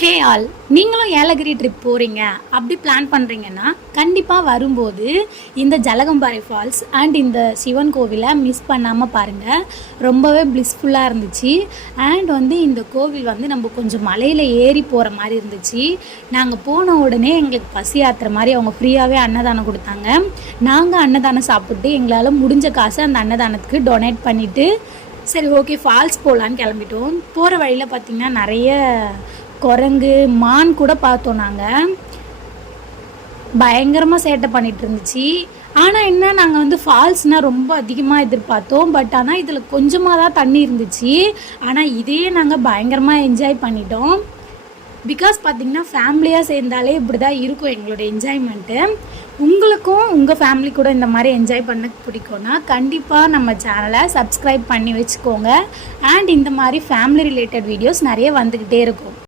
Hey all, நீங்களும் Yelagiri trip போகிறீங்க அப்படி பிளான் பண்ணுறீங்கன்னா கண்டிப்பாக வரும்போது இந்த ஜலகம்பாறை ஃபால்ஸ் அண்ட் இந்த சிவன் கோவிலை மிஸ் பண்ணாமல் பாருங்கள். ரொம்பவே பிளிஸ்ஃபுல்லாக இருந்துச்சு. அண்ட் இந்த கோவில் நம்ம கொஞ்சம் மலையில் ஏறி போகிற மாதிரி இருந்துச்சு. நாங்கள் போன உடனே எங்களுக்கு பசி ஆத்துற மாதிரி அவங்க ஃப்ரீயாகவே அன்னதானம் கொடுத்தாங்க. நாங்கள் அன்னதானம் சாப்பிட்டு எங்களால் முடிஞ்ச காசை அந்த அன்னதானத்துக்கு டொனேட் பண்ணிவிட்டு சரி ஓகே ஃபால்ஸ் போகலான்னு கிளம்பிட்டோம். போகிற வழியில் பார்த்திங்கன்னா நிறைய குரங்கு மான் கூட பார்த்தோம். நாங்கள் பயங்கரமாக சேட்டை பண்ணிகிட்டு இருந்துச்சு. ஆனால் என்ன, நாங்கள் ஃபால்ஸ்னால் ரொம்ப அதிகமாக எதிர்பார்த்தோம். பட் ஆனால் இதில் கொஞ்சமாக தான் தண்ணி இருந்துச்சு. ஆனால் இதையே நாங்கள் பயங்கரமாக என்ஜாய் பண்ணிட்டோம். பிகாஸ் பார்த்திங்கன்னா ஃபேமிலியாக சேர்ந்தாலே இப்படி தான் இருக்கும் எங்களோட என்ஜாய்மெண்ட்டு. உங்களுக்கும் உங்கள் ஃபேமிலி கூட இந்த மாதிரி என்ஜாய் பண்ண பிடிக்கும்னா கண்டிப்பாக நம்ம சேனலை சப்ஸ்கிரைப் பண்ணி வச்சுக்கோங்க. அண்ட் இந்த மாதிரி ஃபேமிலி ரிலேட்டட் வீடியோஸ் நிறைய வந்துக்கிட்டே இருக்கும்.